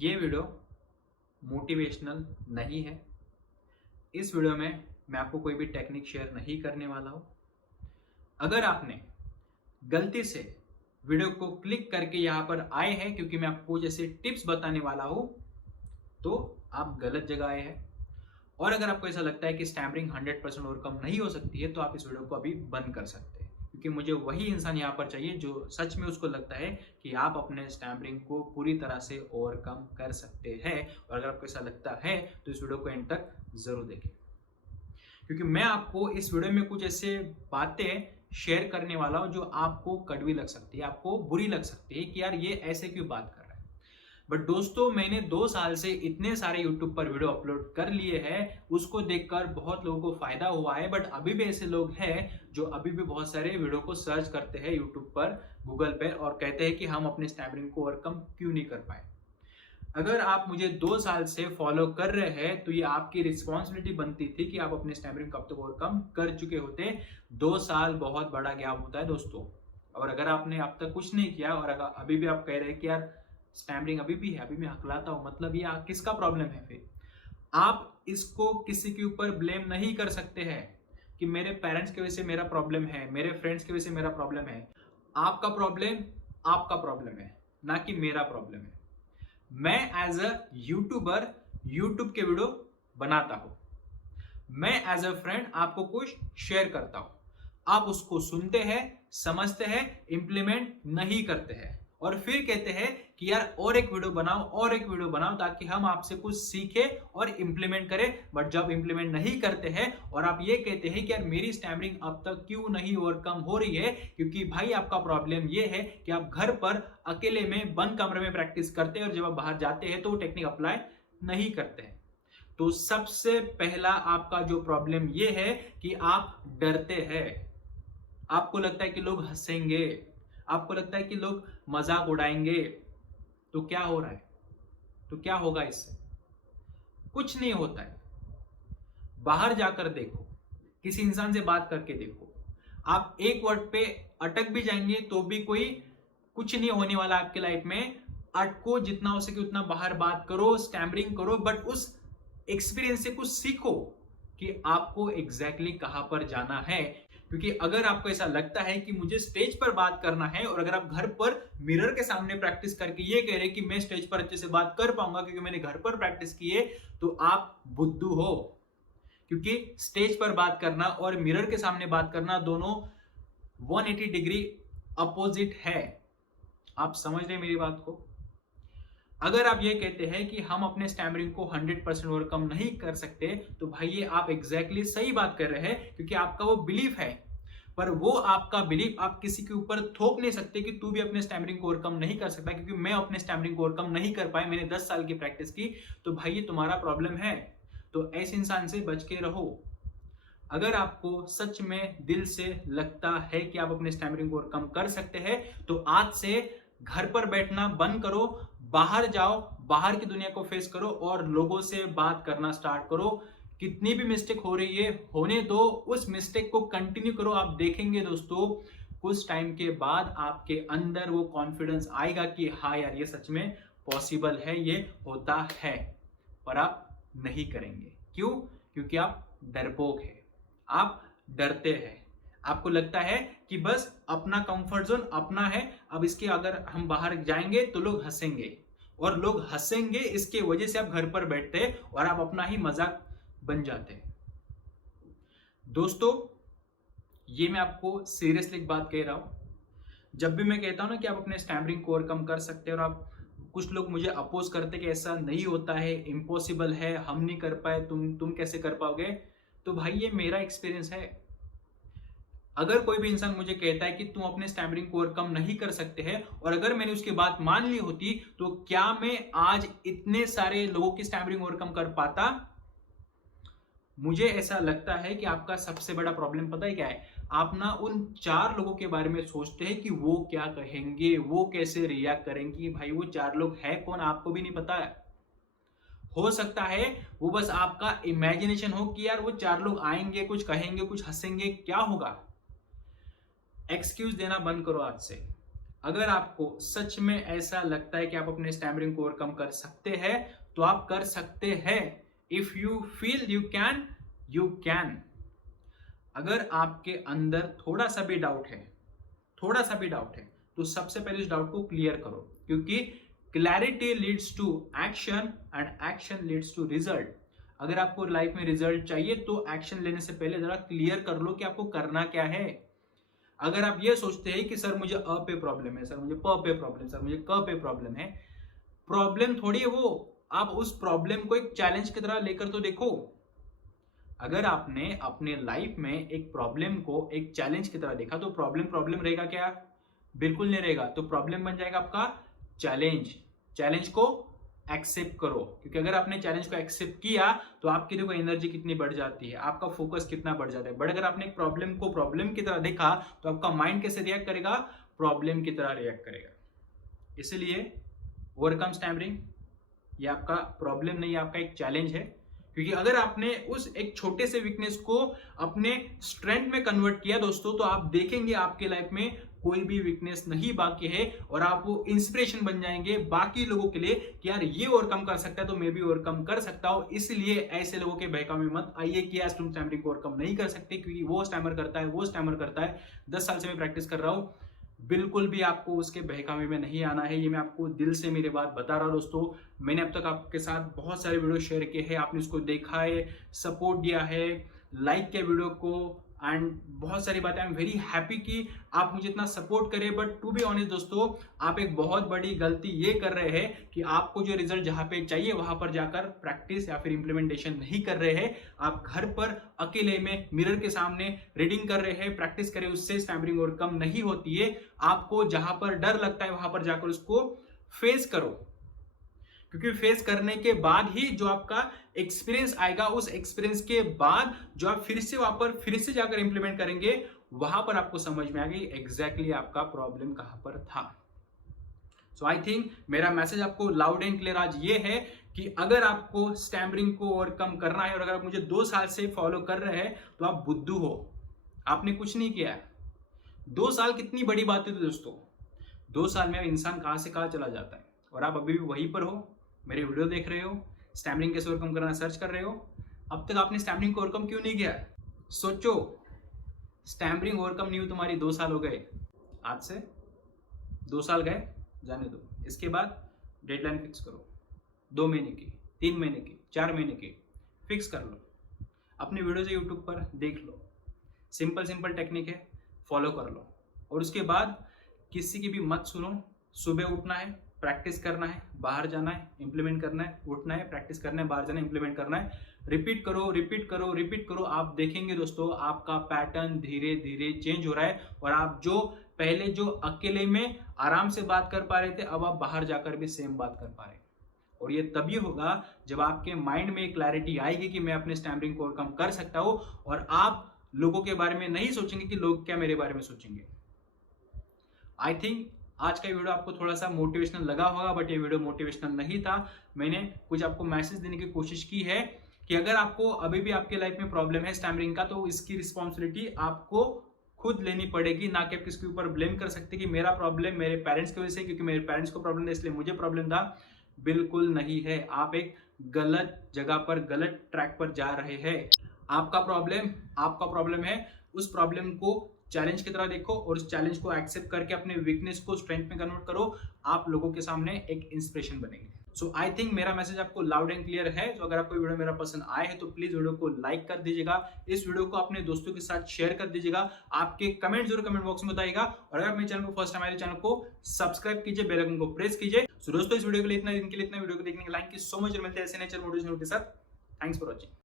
ये video motivational नहीं है। इस वीडियो में मैं आपको कोई भी टेक्निक शेयर नहीं करने वाला हूँ। अगर आपने गलती से वीडियो को क्लिक करके यहाँ पर आए हैं क्योंकि मैं आपको जैसे टिप्स बताने वाला हूँ, तो आप गलत जगह आए हैं। और अगर आपको ऐसा लगता है कि स्टैमरिंग 100% ओवरकम नहीं हो सकती है, तो आप इस वीडियो को अभी बंद कर सकते हैं, क्योंकि मुझे वही इंसान यहाँ पर चाहिए जो सच में उसको लगता है कि आप अपने स्टैमरिंग को पूरी तरह से ओवरकम कर सकते हैं। और अगर आपको ऐसा लगता है तो इस वीडियो को एंड तक जरूर देखें, क्योंकि मैं आपको इस वीडियो में कुछ ऐसे बातें शेयर करने वाला हूँ जो आपको कड़वी लग सकती है, आपको बुरी लग सकती है कि यार ये ऐसे क्यों बात कर रहा है। बट दोस्तों, मैंने 2 साल से इतने सारे YouTube पर वीडियो अपलोड कर लिए हैं, उसको देखकर बहुत लोगों को फायदा हुआ है। बट अभी भी ऐसे लोग हैं जो अभी भी बहुत सारे वीडियो को सर्च करते हैं YouTube पर, गूगल पे, और कहते हैं कि हम अपने स्टैमरिंग को ओवरकम क्यों नहीं कर पाए। अगर आप मुझे 2 साल से फॉलो कर रहे हैं तो ये आपकी रिस्पॉन्सिबिलिटी बनती थी कि आप अपने स्टैमरिंग कब तक ओवरकम कर चुके होते। 2 साल बहुत बड़ा गैप होता है दोस्तों। और अगर आपने अब तक कुछ नहीं किया और अगर अभी भी आप कह रहे हैं कि यार स्टैमरिंग अभी भी है, अभी मैं हकलाता हूं, मतलब ये किसका प्रॉब्लम है। फिर आप इसको किसी के ऊपर ब्लेम नहीं कर सकते हैं कि मेरे पेरेंट्स की वजह से मेरा प्रॉब्लम है, मेरे फ्रेंड्स की वजह से मेरा प्रॉब्लम है। आपका प्रॉब्लम है, ना कि मेरा प्रॉब्लम है। मैं एज अ यूट्यूबर यूट्यूब के वीडियो बनाता हूं, मैं एज अ फ्रेंड आपको कुछ शेयर करता हूं, आप उसको सुनते हैं, समझते हैं, इंप्लीमेंट नहीं करते हैं, और फिर कहते हैं कि यार और एक वीडियो बनाओ, और एक वीडियो बनाओ, ताकि हम आपसे कुछ सीखें और इंप्लीमेंट करें। बट जब इंप्लीमेंट नहीं करते हैं और आप ये कहते हैं कि यार मेरी स्टैमरिंग अब तक क्यों नहीं ओवरकम हो रही है, क्योंकि भाई आपका प्रॉब्लम ये है कि आप घर पर अकेले में बंद कमरे में प्रैक्टिस करते हैं और जब आप बाहर जाते हैं तो वो टेक्निक अप्लाई नहीं करते हैं। तो सबसे पहला आपका जो प्रॉब्लम ये है कि आप डरते हैं। आपको लगता है कि लोग हंसेंगे, आपको लगता है कि लोग मजाक उड़ाएंगे। तो क्या हो रहा है, तो क्या होगा इससे? कुछ नहीं होता है। बाहर जाकर देखो, किसी इंसान से बात करके देखो, आप एक वर्ड पे अटक भी जाएंगे तो भी कोई कुछ नहीं होने वाला आपके लाइफ में। अटको, जितना हो सके उतना बाहर बात करो, स्टैमरिंग करो, बट उस एक्सपीरियंस से कुछ सीखो कि आपको एग्जैक्टली कहां पर जाना है। क्योंकि अगर आपको ऐसा लगता है कि मुझे स्टेज पर बात करना है, और अगर आप घर पर मिरर के सामने प्रैक्टिस करके ये कह रहे हैं कि मैं स्टेज पर अच्छे से बात कर पाऊंगा क्योंकि मैंने घर पर प्रैक्टिस की है, तो आप बुद्धू हो। क्योंकि स्टेज पर बात करना और मिरर के सामने बात करना दोनों 180 डिग्री अपोजिट है। आप समझ रहे हैं मेरी बात को? अगर आप ये कहते हैं कि हम अपने स्टैमरिंग को 100% ओवरकम नहीं कर सकते, तो भाई ये आप एग्जैक्टली सही बात कर रहे हैं, क्योंकि आपका वो बिलीफ है। पर वो आपका बिलीफ आप किसी के ऊपर थोप नहीं सकते कि तू भी अपने स्टैमरिंग को ओवरकम नहीं कर सकता, क्योंकि मैं अपने स्टैमरिंग को ओवरकम नहीं कर पाया, मैंने 10 साल की प्रैक्टिस की। तो भाई ये तुम्हारा प्रॉब्लम है। तो ऐसे इंसान से बच के रहो। अगर आपको सच में दिल से लगता है कि आप अपने स्टैमरिंग को ओवरकम कर सकते हैं, तो आज से घर पर बैठना बंद करो, बाहर जाओ, बाहर की दुनिया को फेस करो और लोगों से बात करना स्टार्ट करो। कितनी भी मिस्टेक हो रही है होने दो, उस मिस्टेक को कंटिन्यू करो। आप देखेंगे दोस्तों, कुछ टाइम के बाद आपके अंदर वो कॉन्फिडेंस आएगा कि हाँ यार ये सच में पॉसिबल है, ये होता है। पर आप नहीं करेंगे। क्यों? क्योंकि आप डरपोक है, आप डरते हैं। आपको लगता है कि बस अपना कंफर्ट जोन अपना है, अब इसके अगर हम बाहर जाएंगे तो लोग हंसेंगे, और लोग हंसेंगे इसके वजह से आप घर पर बैठते हैं और आप अपना ही मजाक बन जाते हैं। दोस्तों, ये मैं आपको सीरियसली एक बात कह रहा हूं। जब भी मैं कहता हूं ना कि आप अपने स्टैमरिंग को ओवरकम कर सकते हैं, और आप कुछ लोग मुझे अपोज करते कि ऐसा नहीं होता है, इम्पॉसिबल है, हम नहीं कर पाए, तुम कैसे कर पाओगे। तो भाई ये मेरा एक्सपीरियंस है। अगर कोई भी इंसान मुझे कहता है कि तुम अपने स्टैमरिंग को ओवरकम नहीं कर सकते हैं, और अगर मैंने उसकी बात मान ली होती, तो क्या मैं आज इतने सारे लोगों की स्टैमरिंग ओवरकम कर पाता? मुझे ऐसा लगता है कि आपका सबसे बड़ा प्रॉब्लम पता है क्या है? आप ना उन 4 लोगों के बारे में सोचते हैं कि वो क्या कहेंगे, वो कैसे रिएक्ट करेंगे। भाई वो 4 लोग है कौन, आपको भी नहीं पता है। हो सकता है वो बस आपका इमेजिनेशन हो कि यार वो 4 लोग आएंगे, कुछ कहेंगे, कुछ हंसेंगे, क्या होगा। एक्सक्यूज देना बंद करो आज से। अगर आपको सच में ऐसा लगता है कि आप अपने स्टैमरिंग को ओवरकम कर सकते हैं तो आप कर सकते हैं। If you feel you can, you can. अगर आपके अंदर थोड़ा सा भी डाउट है, थोड़ा सा भी डाउट है, तो सबसे पहले इस डाउट को क्लियर करो, क्योंकि clarity leads to action and action leads to result. अगर आपको लाइफ में रिजल्ट चाहिए तो एक्शन लेने से पहले जरा क्लियर कर लो कि आपको करना क्या है। अगर आप ये सोचते हैं कि सर मुझे अ पे प्रॉब्लम है, सर मुझे प पे प्रॉब्लम, सर मुझे क पे प्रॉब्लम है, प्रॉब्लम थोड़ी है वो। आप उस प्रॉब्लम को एक चैलेंज की तरह लेकर तो देखो। अगर आपने अपने लाइफ में एक प्रॉब्लम को एक चैलेंज की तरह देखा तो प्रॉब्लम प्रॉब्लम रहेगा क्या? बिल्कुल नहीं रहेगा। तो प्रॉब्लम बन जाएगा आपका चैलेंज। चैलेंज को एक्सेप्ट करो, क्योंकि अगर आपने चैलेंज को एक्सेप्ट किया तो आपकी देखो एनर्जी कितनी बढ़ जाती है, आपका फोकस कितना बढ़ जाता है। बट अगर आपने एक प्रॉब्लम को प्रॉब्लम की तरह देखा तो आपका माइंड कैसे रिएक्ट करेगा? प्रॉब्लम की तरह रिएक्ट करेगा। इसलिए ओवरकम स्टैमरिंग ये आपका प्रॉब्लम नहीं है, आपका एक चैलेंज है। क्योंकि अगर आपने उस एक छोटे से वीकनेस को अपने स्ट्रेंथ में कन्वर्ट किया दोस्तों, तो आप देखेंगे आपके लाइफ में कोई भी वीकनेस नहीं बाकी है, और आप वो इंस्पिरेशन बन जाएंगे बाकी लोगों के लिए कि यार ये ओवरकम कर सकता है तो मैं भी ओवरकम कर सकता हूं। इसलिए ऐसे लोगों के बहकावे में मत आइए कि यार तुम स्टैमरिंग को ओवरकम नहीं कर सकते क्योंकि वो स्टैमर करता है, वो स्टैमर करता है। 10 साल से मैं प्रैक्टिस कर रहा हूं। बिल्कुल भी आपको उसके बहकावे में नहीं आना है, ये मैं आपको दिल से मेरी बात बता रहा हूं दोस्तों। मैंने अब तक आपके साथ बहुत सारे वीडियो शेयर किए हैं, आपने उसको देखा है, सपोर्ट दिया है, लाइक किया वीडियो को, एंड बहुत सारी बातें। आई एम वेरी हैप्पी कि आप मुझे इतना सपोर्ट करें। बट टू बी ऑनेस्ट दोस्तों, आप एक बहुत बड़ी गलती ये कर रहे हैं कि आपको जो रिजल्ट जहां पे चाहिए वहां पर जाकर प्रैक्टिस या फिर इंप्लीमेंटेशन नहीं कर रहे हैं। आप घर पर अकेले में मिरर के सामने रीडिंग कर रहे हैं, प्रैक्टिस करें, उससे स्टैमरिंग ओवरकम नहीं होती है। आपको जहां पर डर लगता है वहां पर जाकर उसको फेस करो, क्योंकि फेस करने के बाद ही जो आपका एक्सपीरियंस आएगा, उस एक्सपीरियंस के बाद जो आप फिर से जाकर इंप्लीमेंट करेंगे, वहां पर आपको समझ में आ गई एग्जैक्टली आपका प्रॉब्लम कहां पर था। सो आई थिंक मेरा मैसेज आपको लाउड एंड क्लियर आज ये है कि अगर आपको स्टैमरिंग को ओवरकम करना है और अगर आप मुझे 2 साल से फॉलो कर रहे हैं तो आप बुद्धू हो, आपने कुछ नहीं किया है। 2 साल कितनी बड़ी बात है दोस्तों। 2 साल में इंसान कहां से कहां चला जाता है, और आप अभी भी वहीं पर हो, मेरे वीडियो देख रहे हो, स्टैमरिंग कैसे ओवरकम करना सर्च कर रहे हो। अब तक आपने स्टैमरिंग को ओवरकम क्यों नहीं किया? सोचो, स्टैमरिंग ओवरकम नहीं हुई तुम्हारी 2 साल हो गए, आज से 2 साल गए, जाने दो। इसके बाद डेडलाइन फिक्स करो, 2 महीने की, 3 महीने की, 4 महीने की फिक्स कर लो। अपनी वीडियो से यूट्यूब पर देख लो, सिंपल टेक्निक है, फॉलो कर लो। और उसके बाद किसी की भी मत सुनो। सुबह उठना है, प्रैक्टिस करना है, बाहर जाना है, इंप्लीमेंट करना है, उठना है, प्रैक्टिस करना है, बाहर जाना है, इंप्लीमेंट करना है। रिपीट करो, रिपीट करो, रिपीट करो। आप देखेंगे दोस्तों आपका पैटर्न धीरे धीरे चेंज हो रहा है, और आप जो पहले जो अकेले में आराम से बात कर पा रहे थे, अब आप बाहर जाकर भी सेम बात कर पा रहे हैं। और ये तभी होगा जब आपके माइंड में क्लैरिटी आएगी कि मैं अपने स्टैमरिंग को ओवरकम कर सकता हूं, और आप लोगों के बारे में नहीं सोचेंगे कि लोग क्या मेरे बारे में सोचेंगे। आई थिंक आज का वीडियो आपको थोड़ा सा मोटिवेशनल लगा होगा, बट ये वीडियो मोटिवेशनल नहीं था। मैंने कुछ आपको मैसेज देने की कोशिश की है कि अगर आपको अभी भी आपके लाइफ में प्रॉब्लम है स्टैमरिंग का, तो इसकी रिस्पॉन्सिबिलिटी आपको खुद लेनी पड़ेगी, ना कि आप किसके ऊपर ब्लेम कर सकते कि मेरा प्रॉब्लम मेरे पेरेंट्स की वजह से, क्योंकि मेरे पेरेंट्स को प्रॉब्लम था इसलिए मुझे प्रॉब्लम था। बिल्कुल नहीं है। आप एक गलत जगह पर, गलत ट्रैक पर जा रहे हैं। आपका प्रॉब्लम है, उस प्रॉब्लम को चैलेंज की तरह देखो और उस चैलेंज को एक्सेप्ट करके अपने वीकनेस को स्ट्रेंथ में कन्वर्ट करो। आप लोगों के सामने एक इंस्पिरेशन बनेंगे। सो आई थिंक मेरा मैसेज आपको लाउड एंड क्लियर है। तो अगर आपको वीडियो मेरा पसंद आए है तो प्लीज वीडियो को लाइक कर दीजिएगा, इस वीडियो को अपने दोस्तों के साथ शेयर कर दीजिएगा, आपके कमेंट जरूर कमेंट बॉक्स में बताइएगा, और अगर मेरे चैनल को फर्स्ट टाइम आए चैनल को सब्सक्राइब कीजिए, बेल आइकन को प्रेस कीजिए। सो दोस्तों इस वीडियो के लिए इतना वीडियो को देखने के लिए थैंक यू सो मच। मिलते हैं ऐसे नेचर मोटिवेशन के साथ। Thanks for watching.